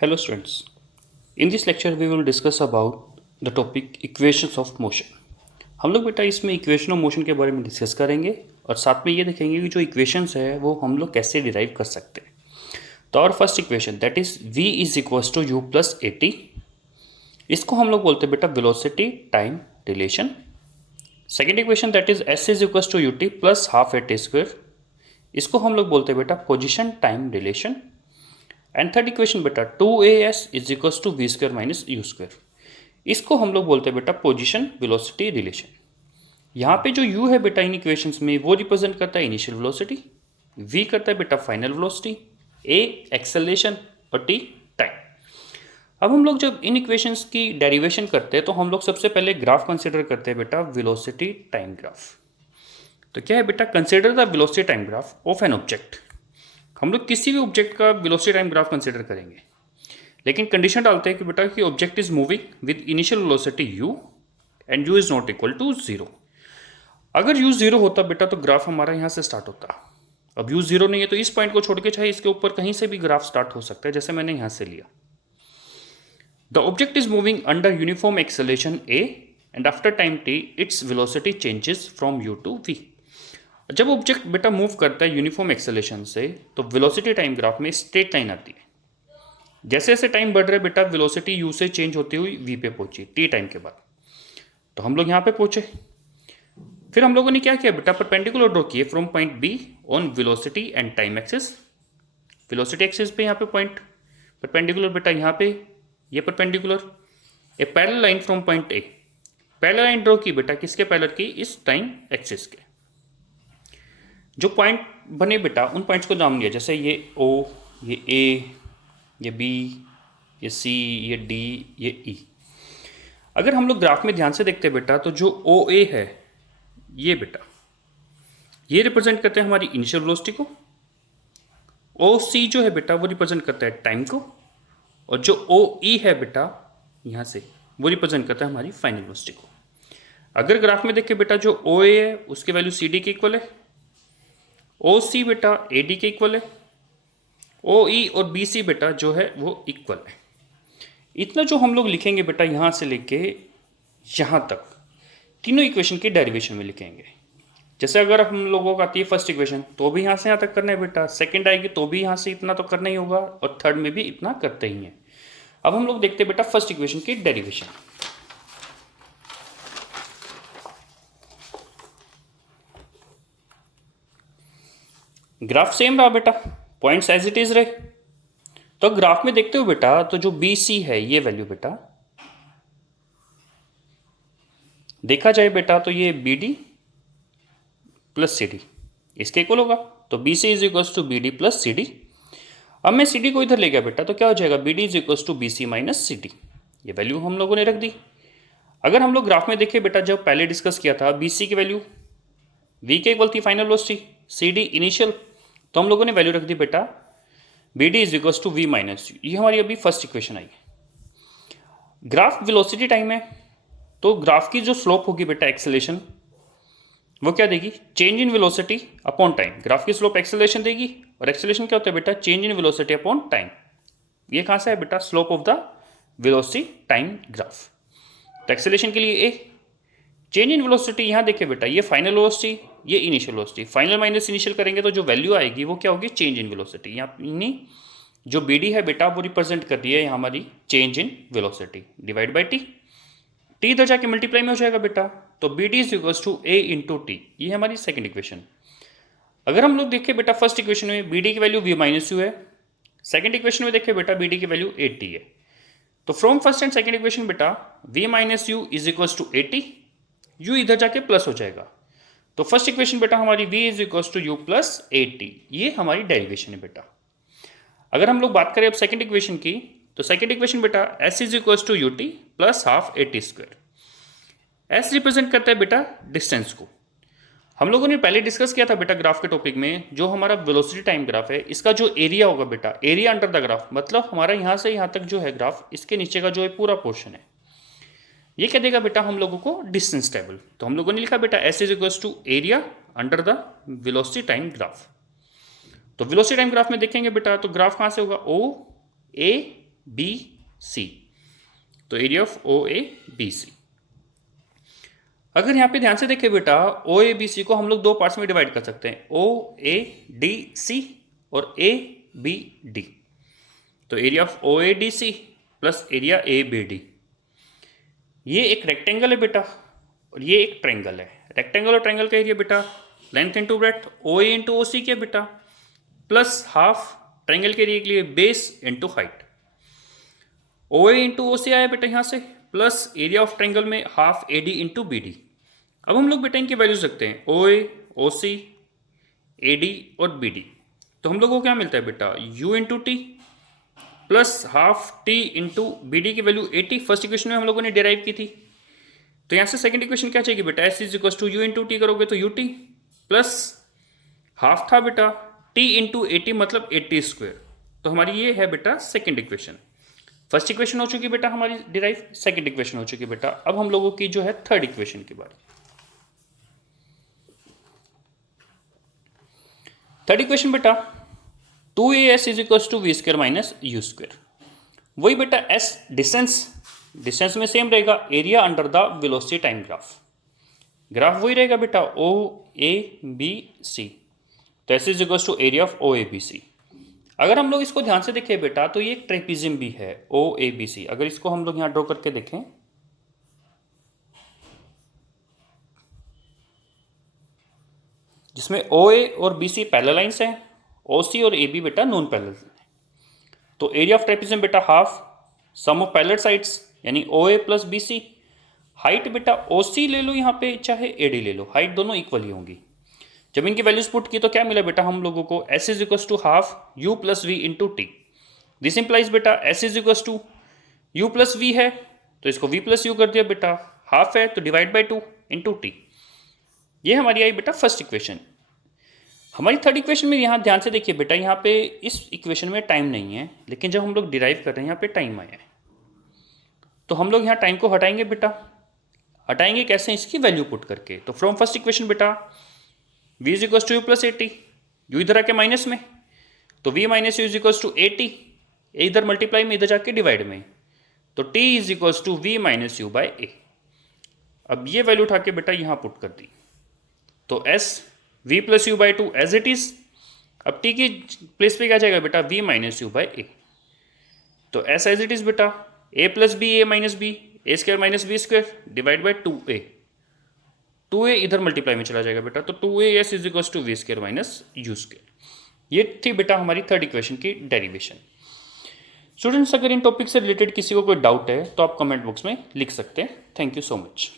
Hello students. In this lecture we will discuss about the topic equations of motion. हम लोग बेटा इसमें equation of motion के बारे में डिस्कस करेंगे और साथ में ये देखेंगे कि जो इक्वेशंस है वो हम लोग कैसे डिराइव कर सकते हैं. तो और first equation that is v is equals to you plus a t. इसको हम लोग बोलते हैं बेटा velocity time relation. Second equation that is s is equals to u t plus half a t square. इसको हम लोग बोलते हैं बेटा position time relation. And third equation बेटा 2as is equals to v square minus u square. इसको हम लोग बोलते हैं बेटा पोजीशन वेलोसिटी रिलेशन. यहाँ पे जो u है बेटा इन इक्वेशंस में वो रिप्रेजेंट करता है इनिशियल वेलोसिटी, v करता है बेटा फाइनल वेलोसिटी, a एक्सेलरेशन और t टाइम. अब हम लोग जब इन इक्वेशंस की डेरिवेशन करते हैं तो हम लोग सबसे पहले ग्राफ कंसिडर करते हैं बेटा वेलोसिटी टाइम ग्राफ. तो क्या है बेटा, consider the velocity time graph of an object. हम लोग किसी भी ऑब्जेक्ट का वेलोसिटी टाइम ग्राफ कंसिडर करेंगे, लेकिन कंडीशन डालते हैं कि बेटा कि object is moving with initial velocity u and u is not equal to 0. अगर u 0 होता बेटा तो ग्राफ हमारा यहाँ से स्टार्ट होता. अब u 0 नहीं है तो इस पॉइंट को छोड़ के चाहे इसके ऊपर कहीं से भी ग्राफ स्टार्ट हो सकता है, जैसे मैंने यहाँ से लिया. The object is moving under uniform acceleration a and after time t its velocity changes from u to v. जब ऑब्जेक्ट बेटा मूव करता है यूनिफॉर्म एक्सेलरेशन से तो वेलोसिटी टाइम ग्राफ में स्ट्रेट लाइन आती है. जैसे जैसे टाइम बढ़ रहा है बेटा वेलोसिटी u से चेंज होती हुई v पे पहुंची t टाइम के बाद. तो हम लोग यहाँ पे पहुंचे. फिर हम लोगों ने क्या किया बेटा, परपेंडिकुलर ड्रॉ किए from point b on velocity and time axis. Velocity axis पे यहाँ पे पॉइंट परपेंडिकुलर बेटा, यहाँ पे ये perpendicular A parallel line from point a. Parallel line draw की बेटा किसके पैरेलल की, इस टाइम एक्सिस के. जो पॉइंट बने बेटा उन पॉइंट्स को नाम लिया, जैसे ये O, ये A, ये B, ये C, ये D, ये E. अगर हम लोग ग्राफ में ध्यान से देखते हैं बेटा तो जो OA है ये बेटा ये रिप्रेजेंट करते हैं हमारी इनिशियल वेलोसिटी को. OC जो है बेटा वो रिप्रेजेंट करता है टाइम को, और जो OE है बेटा यहाँ से वो रिप्रेजेंट करता है हमारी फाइनल वेलोसिटी को. अगर ग्राफ में देखें बेटा जो OA है उसकी वैल्यू CD के इक्वल है, OC बेटा AD के इक्वल है, OE और BC बेटा जो है वो इक्वल है. इतना जो हम लोग लिखेंगे बेटा यहाँ से लेके यहाँ तक तीनों इक्वेशन की डेरिवेशन में लिखेंगे. जैसे अगर हम लोगों को आती है फर्स्ट इक्वेशन तो भी यहाँ से यहाँ तक करना है बेटा, सेकंड आएगी तो भी यहाँ से इतना तो करना ही होगा, और थर्ड में भी इतना करते ही हैं. अब हम लोग देखते हैं बेटा फर्स्ट इक्वेशन की डेरिवेशन. ग्राफ सेम रहा बेटा, पॉइंट्स एज इट इज रहे. तो ग्राफ में देखते हो बेटा तो जो BC है ये वैल्यू बेटा देखा जाए बेटा तो ये BD प्लस CD इसके इक्वल होगा. तो BC is equals to BD plus CD. अब मैं CD को इधर ले गया बेटा तो क्या हो जाएगा, BD is equals to BC minus CD. ये वैल्यू हम लोगों ने रख दी. अगर हम लोग ग्राफ में देखें बेटा जब पहले डिस्कस किया था BC की वैल्यू V के इक्वल थी फाइनल वेलोसिटी, CD इनिशियल, तो हम लोगों ने वैल्यू रख दी बेटा BD is equals to V minus U. ये हमारी अभी फर्स्ट इक्वेशन आई. ग्राफ वेलोसिटी टाइम है तो ग्राफ की जो स्लोप होगी बेटा एक्सेलरेशन वो क्या देगी, change in velocity upon time. Graph की स्लोप एक्सेलरेशन देगी, और एक्सेलरेशन क्या होता है बेटा, change in velocity upon time. ये कहाँ से है बेटा, slope of the velocity time graph. तो एक्सेलरेशन के लिए A, चेंज इन वेलोसिटी यहाँ देखिए बेटा ये फाइनल वेलोसिटी ये initial velocity, final minus initial करेंगे तो जो वैल्यू आएगी वो क्या होगी, चेंज इन वेलोसिटी. यानी जो BD है बेटा वो रिप्रेजेंट कर रही है यहाँ हमारी change in velocity divide by T. T इधर जाके मल्टीप्लाई में हो जाएगा बेटा, तो BD is equals to A into T. ये है हमारी सेकंड इक्वेशन. अगर हम लोग देखें बेटा फर्स्ट इक्वेशन में BD की वैल्यू V माइनस U है, सेकंड इक्वेशन में देखें बेटा BD की वैल्यू AT है. तो from first and second equation बेटा V minus U is equals to AT, U इधर जाके प्लस हो जाएगा. तो फर्स्ट इक्वेशन बेटा हमारी V is equals to U plus AT. ये हमारी डेरिवेशन है बेटा. अगर हम लोग बात करें अब सेकंड इक्वेशन की, तो सेकंड इक्वेशन बेटा S is equals to UT plus half AT square. S represent करता है बेटा डिस्टेंस को. हम लोगों ने पहले डिस्कस किया था बेटा ग्राफ के टॉपिक में, जो हमारा वेलोसिटी टाइम ग्राफ है इसका जो एरिया होगा बेटा, एरिया अंडर द ग्राफ, मतलब हमारा यहाँ से यहाँ तक जो है ग्राफ इसके नीचे का जो है पूरा पोर्शन है, ये क्या देगा बेटा हम लोगों को, डिस्टेंस टेबल. तो हम लोगों ने लिखा बेटा S is equals to area under the velocity time graph. तो वेलोसिटी टाइम ग्राफ में देखेंगे बेटा तो ग्राफ कहाँ से होगा, O A बी सी, तो area of O A B C. अगर यहाँ पे ध्यान से देखें बेटा, ओ ए बी सी को हम लोग दो पार्ट्स में डिवाइड कर सकते हैं, ओ ए डी सी और ए बी डी। तो area of O A D C plus area A B D, ये एक रेक्टेंगल है बेटा और ये एक ट्रायंगल है। रेक्टेंगल और ट्रायंगल का एरिया बेटा length into breadth, O A into O C क्या बेटा, प्लस हाफ ट्रायंगल के एरिया के लिए base into height. O A into O C आया बेटा यहाँ से, प्लस एरिया ऑफ ट्रायंगल में half A D into B D. अब हम लोग बेटा इनकी वैल्यूज रखते हैं, O A O C A D और बी डी। तो हम लोग को क्या मिलता है बेटा, u into T plus half T into B D की वैल्यू 80 फर्स्ट इक्वेशन में हम लोगों ने डिराइव की थी। तो यहाँ से सेकंड इक्वेशन क्या चाहिए बेटा, S is equal to U into T करोगे तो यू टी प्लस हाफ था बेटा टी इंटू 80 मतलब 80 स्क्वायर। तो हमारी ये है बेटा सेकंड इक्वेशन। फर्स्ट इक्वेशन हो चुकी बेटा हमारी डिराइव, सेकंड इक्वेशन हो चुकी बेटा। अब हम लोगों की जो है थर्ड इक्वेशन की बारी। थर्ड इक्वेशन बेटा 2as is equal to v square minus u square. वही बेटा s डिस्टेंस में सेम रहेगा, area under the velocity time graph वही रहेगा बेटा ओ ए बी सी। तो s is equal to area of O A B C. अगर हम लोग इसको ध्यान से देखें बेटा तो ये एक ट्रेपिजियम भी है ओ ए बी सी। अगर इसको हम लोग यहाँ ड्रॉ करके देखें, जिसमें ओ ए और बी सी पैरेलल लाइंस हैं, ओ सी और ए बी बेटा नॉन पैरेलल। तो एरिया ऑफ ट्रेपिजियम बेटा half sum of parallel sides यानी ओ ए प्लस बी सी। हाइट बेटा ओ सी ले लो यहाँ पे चाहे ए डी ले लो, हाइट दोनों इक्वल ही होंगी। जब इनकी वैल्यूज पुट की तो क्या मिला बेटा हम लोगों को, S is equal to half U plus V into T. This implies बेटा S is equal to you plus V है तो इसको वी प्लस यू कर दिया बेटा, हाफ है तो डिवाइड बाई 2 इंटू टी। ये हमारी आई बेटा फर्स्ट इक्वेशन। हमारी थर्ड इक्वेशन में यहाँ ध्यान से देखिए बेटा, यहाँ पे इस इक्वेशन में टाइम नहीं है, लेकिन जब हम लोग डिराइव कर रहे हैं यहाँ पे टाइम आया है। तो हम लोग यहाँ टाइम को हटाएंगे बेटा। हटाएंगे कैसे, इसकी वैल्यू पुट करके। तो फ्रॉम फर्स्ट इक्वेशन बेटा v is equal to you plus 80, U इधर आके माइनस में तो v minus U is equal to 80, A इधर मल्टीप्लाई में इधर जाके डिवाइड में, तो t is equal to v minus you by A. अब ये वैल्यू उठा के बेटा यहाँ पुट कर दी तो s v plus u by 2 as it is. अब t की प्लेस पे क्या जाएगा बेटा, v minus you by a. तो s एज इट इज बेटा a plus b a minus b, a square minus b square divide by 2a इधर multiply में चला जाएगा बेटा, तो 2as is equal to v square minus u square. ये थी बेटा हमारी थर्ड इक्वेशन की डेरिवेशन। स्टूडेंट्स अगर इन टॉपिक से रिलेटेड किसी को कोई डाउट है तो आप कमेंट बॉक्स में लिख सकते हैं। Thank you so much.